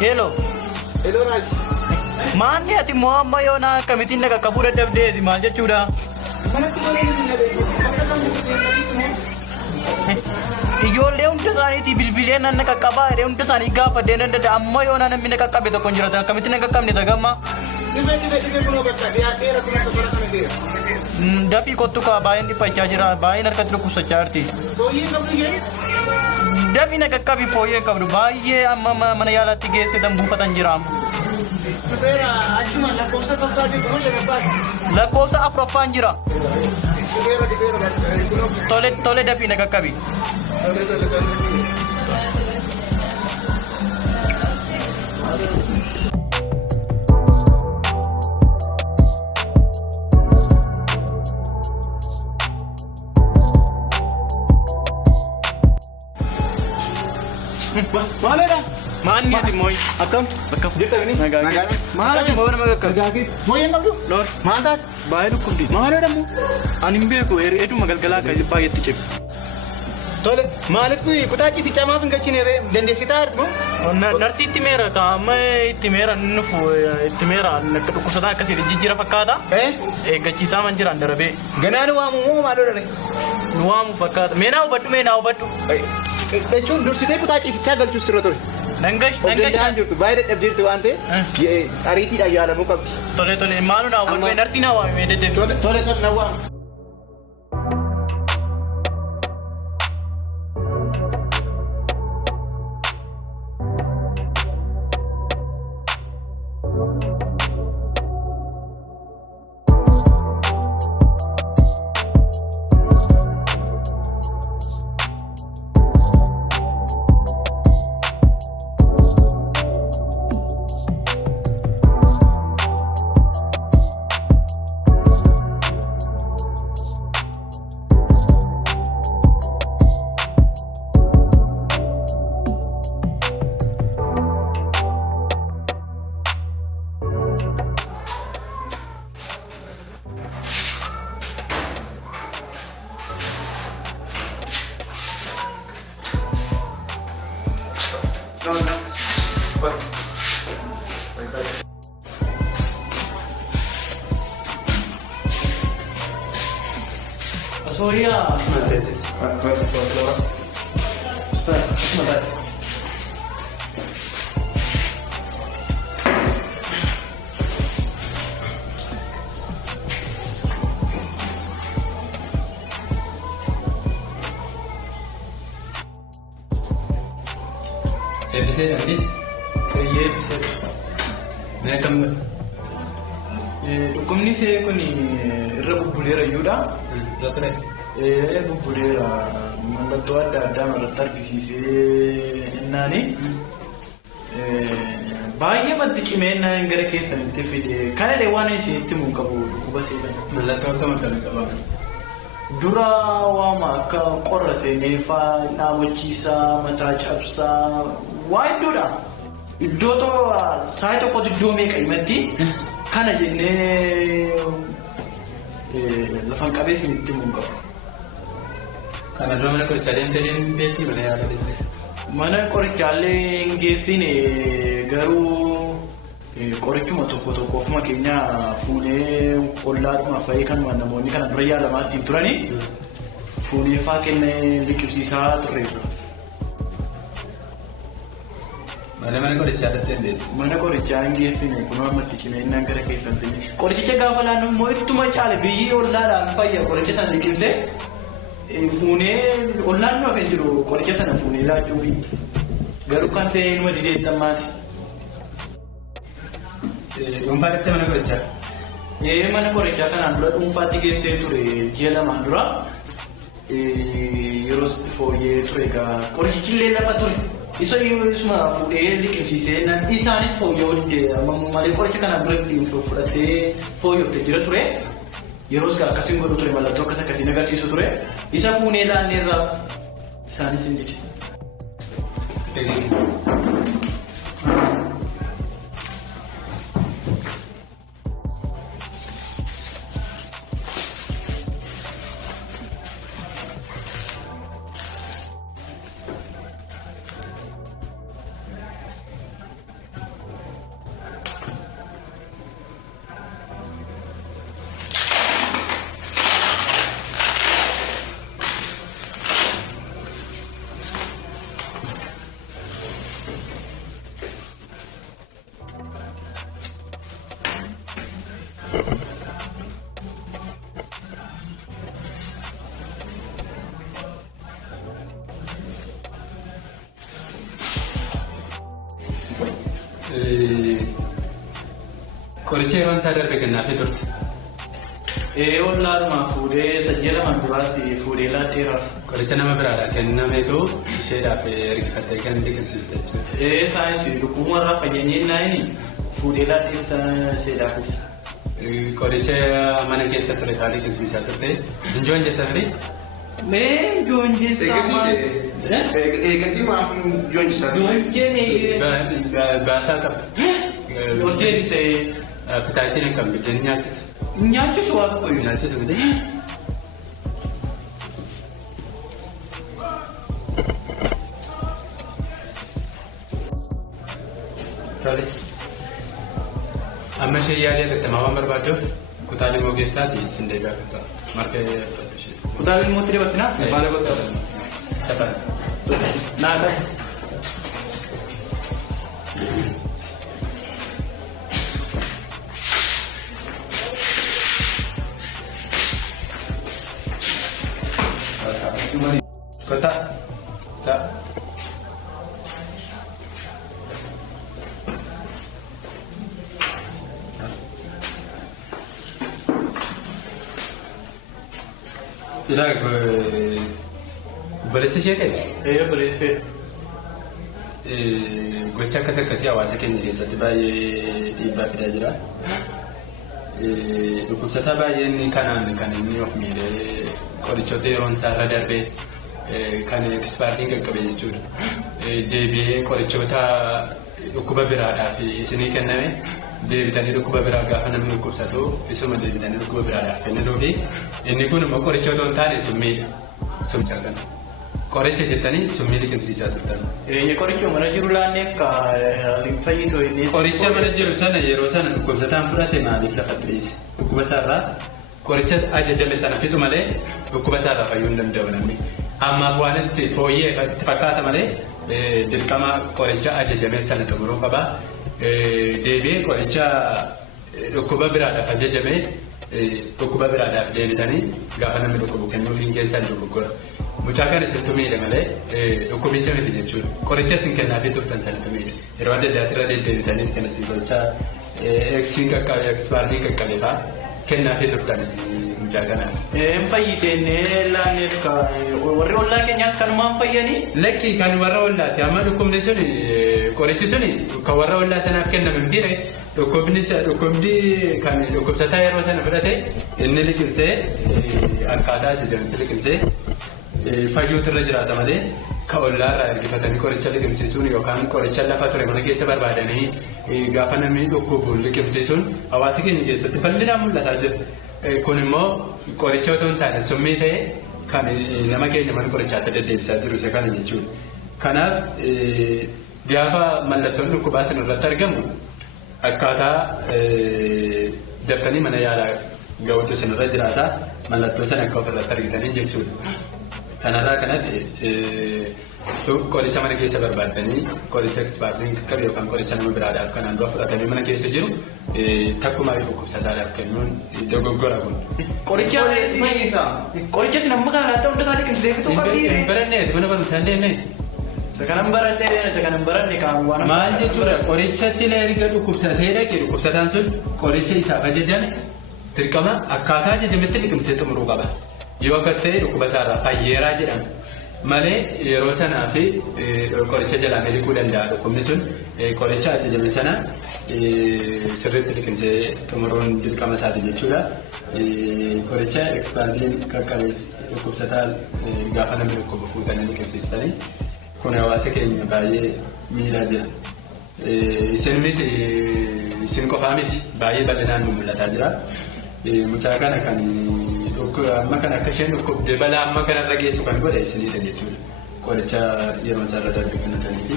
Hello. Hello Raj. Maanni ati mo'amma yoo na akkamitiin naga qabuudha dabdeeti maal jechuudha? Manatti bareedu na beeku. Akka kan ijoollee hunda isaaniitii bilbileen nan qaqqabaa yeroo hunda isaanii gaafa deeman dadda amma yoo namni na qaqqabe tokko hin jirata akkamitti na qaqqabne tagamma. Dhibee kunoo bakka dhiyaatee rakkina safara kana deera. Dafii kottu kaa baay'een dhiphachaa jira baay'een harkatti dhukkubsachaa jirti. Fooyyeen qabdu ishee? Dafii na qaqqabi fooyyeen qabdu baay'ee amma mana yaalaatti geessitan buufatan jira. Dhufeera achuma lakkoofsa fakkaatu kunoo shagabbaati. Lakkoofsa afuraffaan jira. Dhufeera. Tole dafii na qaqqabi. Maalidha? Maanni ati mooyi? Akkam? Akkam? Jirta bini? Nagaa. Maal ati mooyi nama qaqqabi? Nagaaki. Fooyyeen qabdu? Loon. Maal taate? Baay'ee dhukkubdi. Maalidha mu? Ani hin beeku hedduuma galgalaa kan baay'eetti cibu. Tole maaliif kutaa ciisichaa maaf hin galchine dandeessitaa jirtu moo? Narsii itti meera amma itti meera nufu itti meera dhukkubsataa akkasii jijjiira fakkaata. Eeggachiisaa man jiraan darabee. Ganaa nu waamu moo maaloo dha? Nu waamu fakkaata. Meenaa hubadhu. Jechuun dursitee kutaa ciisichaa galchuus sirra ture. Nangash. Jirtu baay'ee dadhabdeerti waan ta'eef ariitiidhaan yaalamuu qabdi. Tole maaloo naa hubadhu narsii naa waamee deddeebi. Tole na waamu. Soria. Tesis. Sebentar. Bisa nanti? Iya bisa. Mereka kamu? Hukum ni saya kuni rabu bulera yuda. Berapa nih? Rabu bulera mallattoo adda addaa mallattoo argisiisee innaani baay'ee maddi cimeenna gara keessanitti fide kana waan isheetti mun qabu dhukkuba seetan. Mallattoo akkam akkamii qaba? Dura waama akka qorra seeneefaa dhaabachiisaa mataa cabsaa waa iddoodha. Iddoo saayii tokkotti iddoo meeqa himatti kana jennee lafan qabeessi itti mun qabu. Kana dura mana qorichaa deemtee beektii mana yaala deemtee? Mana qorichaallee hin geessine garuu qorichuma tokko ofuma keenya fuunee qollaadhuma fa'ii kan namoonni kana dura yaalamaa ittiin turanii fuunee fa'aa kennee liqimsiisaa turreerra. Mana qorichaa dhattee beektu? Mana qorichaa hin geessine kun ammatti cimeennaan gara keessatti. Qorichicha gaafa laannu immoo ittuma caale biyyi ollaadhaan fayya qoricha sana liqimsee fuunee ollaan nu hafee jiru qoricha sana fuunee laachuufi garuu kan seenuma dideettammaati. Dhuunfaa dhattee mana qorichaa? Mana qorichaa kanaan dura dhuunfaatti geessee ture ji'a lamaan dura yeroo fooyyee ture egaa qorichichillee lafa ture. Isuma fuudhee liqimsiisee isaanis fooyya'uu malee qoricha kanaan dura ittiin fudhatee fooyya'uutti jira ture. Yeroos akkasiin godhu ture mallattoo akkasiin agarsiisu ture. Isa fuunee laanneerraa isaanis hin jide. Qoricha yeroo isaa darbe kennaafii turte. Ollaadhuma fuudhee sajjala manduraasi fuudhee laadheeraaf. Qoricha nama biraadhaa kennameetu isheedhaaf ergifattee kan dhiqimsiiste jechuudha. Saayinsii lukkuumarraa fayyanii naayini fuudhee laadheessa isheedhaafis. Qoricha mana keessa ture isaa dhiqimsiisaa turte. Injoon jessa firii? Injoon jessaa maal? Eegasii maaf injoon jessaa? Baasaa qaba. Hojii isee. Pitaatiin akkam biddeen nyaachisa. Nyaachisu waan qoyu. Nyaachisa biddeen. Tole. Amma ishee yaadee gattamaa waan barbaaduuf kutaalee moogeessaati isin deebi'aa kan ta'a. Marfee fudhatu ishee. Kutaalee mootii dabasinaa? Maal godhaa? Safara. Naata. Kota. Tak. Tidak berisi je kan? Berisi. Gocaa akkasii hawaasa keenya keessatti baay'ee dhiibbaa fidaa jira. Dhukkubsataa baay'een kanaan kan inni of miidhee qorichoota yeroon isaa irra darbee kan ekspaatiin qaqqabe jechuudha. Deebi'ee qorichoota dhukkuba biraadhaaf isinii kenname deebitanii dhukkuba biraa gaafa namni dhukkubsatu isuma deebitanii dhukkuba biraadhaaf kennuufi inni kun immoo qorichoota hin taane summiidha. Summichaa kana. Qoricha jettanii summii liqimsiisaa turtan. Qoricha mana jiru laanneef fayyitu inni. Qoricha mana jiru sana yeroo sana dhukkubsataan fudhate maaliif lafa dhiise? Dhukkuba isaarraa qoricha ajajame sana fixu malee dhukkuba isaarraa fayyuu hin danda'u namni. Ammaaf waan itti fooyyee itti fakkaata malee dirqama qoricha ajajame sana xumuruu qaba. Deebi'ee qoricha dhukkuba biraadhaaf ajajame dhukkuba biraadhaaf deebitanii gaafa namni dhukkubu kennuufiin keessan dogoggora. Mucaa kana isintu miidhe malee dhukkubicha miti jechuudha. Qoricha isin kennaafii turtan sanatu miidhe. Yeroo adda addaatti irra deddeebitanii kan isin qoricha eegsiin qaqqabe eegsipaartii qaqqabe fa'aa kennaafii turtan mucaa kanaaf. Fayyitee laanneef warri ollaa keenyaas kanumaan fayyanii. Lakkii kan warra ollaati amma dhukkubni suni qorichi suni kan warra ollaa sanaaf kenname hin jire dhukkubni kan dhukkubsataa yeroo sana fudhate inni liqimsee akkaataa ajajamatti liqimsee. Fayyuutu irra jiraata malee kan ollaarraa ergifatanii qoricha liqimsiisuun yookaan qoricha lafa ture mana keessa barbaadanii gaafa namni dhukkubu liqimsiisuun hawaasa keenya keessatti bal'inaan mul'ataa jira. Kun immoo qoricha otoo hin taane summii ta'e kan nama keenya mana qorichaatti deddeebisaa jiru isa kana jechuudha. Kanaaf gaafa mallattoon dhukkubaa sana irratti argamu akkaataa daftanii mana yaalaa ga'uutu sanarra jiraata mallattoo sana akka ofirratti argitanii jechuudha. Kanarraa kanatti qoricha mana keessa barbaadanii qoricha ekspaatiin qaqqabe yookaan qoricha nama biraadhaaf kanaan dura fudhatanii mana keessa jiru takkumaa dhukkubsataadhaaf kennuun dogoggora kun. Qoricha sin amma kana laata hunda isaanii kan deebituu qabdi. Hin baranneeti mana barumsaan deemnee. Isa kanan baranne kan waan. Maal jechuudha qoricha sila erga dhukkubsatee dhaqe dhukkubsataan sun qoricha isaaf ajajame dirqama akkaataa ajajametti liqimsee xumuruu qaba. Yoo akkas ta'e dhukkubasaarraa fayyeeraa jedhama. Malee yeroo sanaa fi qoricha jalaan miliquu danda'a dhukkubni sun qoricha ajajame sana sirriitti liqimsee xumuruun dirqama isaati jechuudha. Qoricha ekspaartiin qaqqabees dhukkubsataa gaafa namni dhukkubu fuutanii liqimsiistanii kun hawaasa keenya baay'ee miidhaa jira. Isin qofaa miti baay'ee bal'inaan nu mul'ataa jira. Mucaa kana kan amma kan akka isheen dhukkubdee balaa amma kanarra geessu kan godhe isinidha jechuudha. Qoricha yeroo isaarra darbe kennataniifi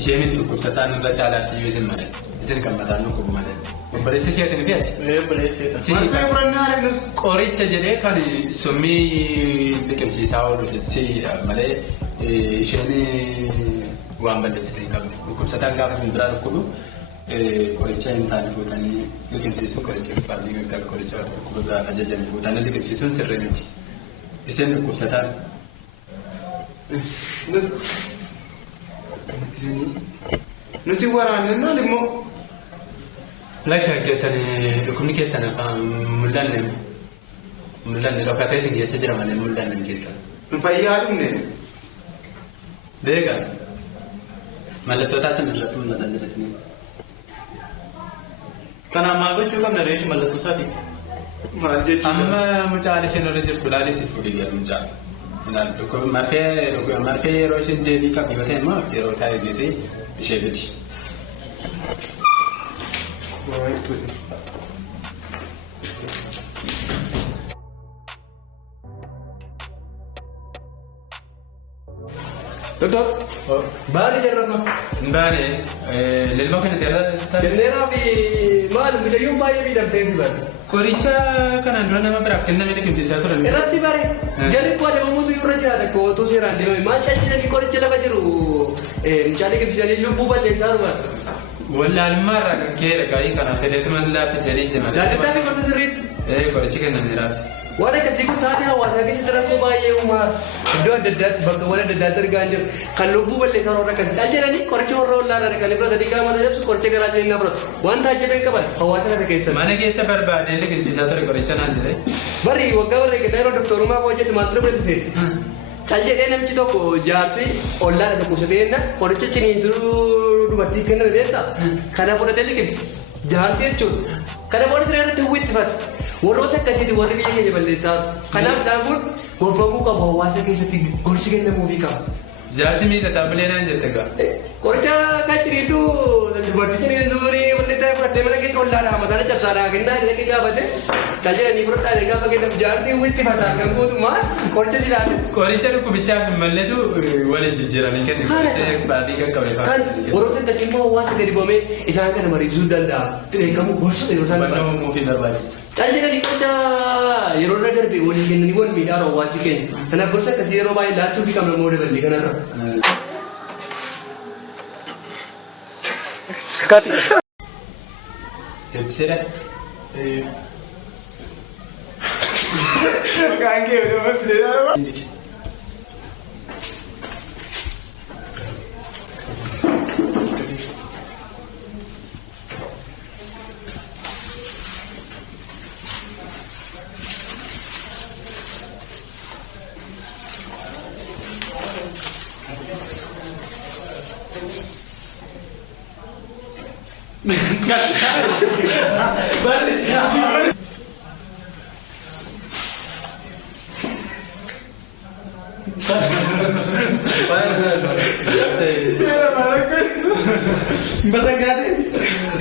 ishee miti dhukkubsataan irra caalaatti yoo isin malee isin kan mataan dhukkubu malee. Obboleessi isheetiin fi ati? Qoricha jedhee kan summii liqimsiisaa oolu malee isheen waan balleessite hin qabne. Dhukkubsataan gaafa isin biraa dhukkubu qoricha hin taane fuudhanii liqimsiisuu qoricha ispaalii gaggar qoricha dhukkuba ajajanii fuudhanii liqimsiisuun sirrii miti. Isin dhukkubsataan. Nuti waraanne immoo lakka keessanii dhukkubni keessan afaan mul'anne dhokatee isin keessa jira malee mul'anne keessa. Nu fayyaa dhumne. Beekaa mallattoo taasisan irratti mul'ataa jira isin. Kanaaf maal gochuu qabna reeshi mallattoo isaati? Maal jechuudha? Amma mucaan isheen irra jirtu laalitti fuudhee mucaa. Marfee yeroo isheen deebii qabdi yoo ta'e immoo yeroo isaa eeggate ishee fidi. Doktor, baali jarrama. Baali, lelma kana terra. Kenneeraa fi maal mucayyuun baay'ee miidhamtee fi baali. Qoricha kanaan dura nama biraaf kenname liqimsiisaa turan. Irratti bare gadi koo adeemamuutu irra jiraata koo otoo seeraan deemame maal tajaajilanii qoricha lafa jiru mucaa liqimsiisanii lubbuu balleessaa dhufa. Wallaalummaa irraa kan ka'e dhagaa'ii kanaaf fedheetu man laaffisanii si malee. Laallataa fi gosa sirriitti. Qorichi kennameeraaf. Waan akkasii kun taatee hawaasaa keessatti rakkoo baay'ee uumaa iddoo adda addaatti bakkeewwan adda addaatti argaa jiru kan lubbuu balleessaa warra akkasii ta'a jedhanii qoricha warra ollaadhaa dhaqanii biratanii qaama tajaajilu qoricha garaa jireenyaa biratu waan taajjabee qaban hawaasa kana keessa. Mana keessa barbaadee liqimsiisaa ture qoricha naan jedhee. Bari waggaa barreeffamee yeroo doktorummaa koo hojjetu maal ture biratti cal jedhee namichi tokko jaarsi ollaadha dhukkubsatee jenna qoricha ciniinsuu dubartii kenname beektaa kana fudhatee liqimsi jaarsi jechuudha kana booda siree irratti hawwittifate. Warroota akkasiiti warri biyya keenya balleessaa kanaaf isaan kun gorfamuu qabu hawaasa keessatti gorsi kennamuufii qaba. Jaarsi miidhataa bilee naan jette gaa. Qoricha kachiriitu dubartii ciniinsuurii walii ta'e fudhattee mana keessa ollaadhaa mataa cabsaadhaa kennaa inni gaafate kan jedhanii fudhadhaa gaafa kennamu jaarsi hawwittifataa kan gootumaa qoricha silaate. Qoricha dhukkubichaaf hin malletu waliin jijjiiranii kennu. Qoricha ekspaatii kan qabe fa'a. Kan warroota akkasii immoo hawaasa gadi bu'amee isaan kana mariisisuu danda'a. Xireekamuu gorsota yeroo isaan barbaadu. Wanta uumuufii barbaachisa. Caljedhanii qoricha yeroo irra darbe walii kennanii wal miidhaa hawaasi keenya. Kanaaf gorsa akkasii yeroo baay'ee laachuu fi qabna moo daballee kanarra. Eebbiseedha. Maqaan kee yoo eebbiseedha. Vas a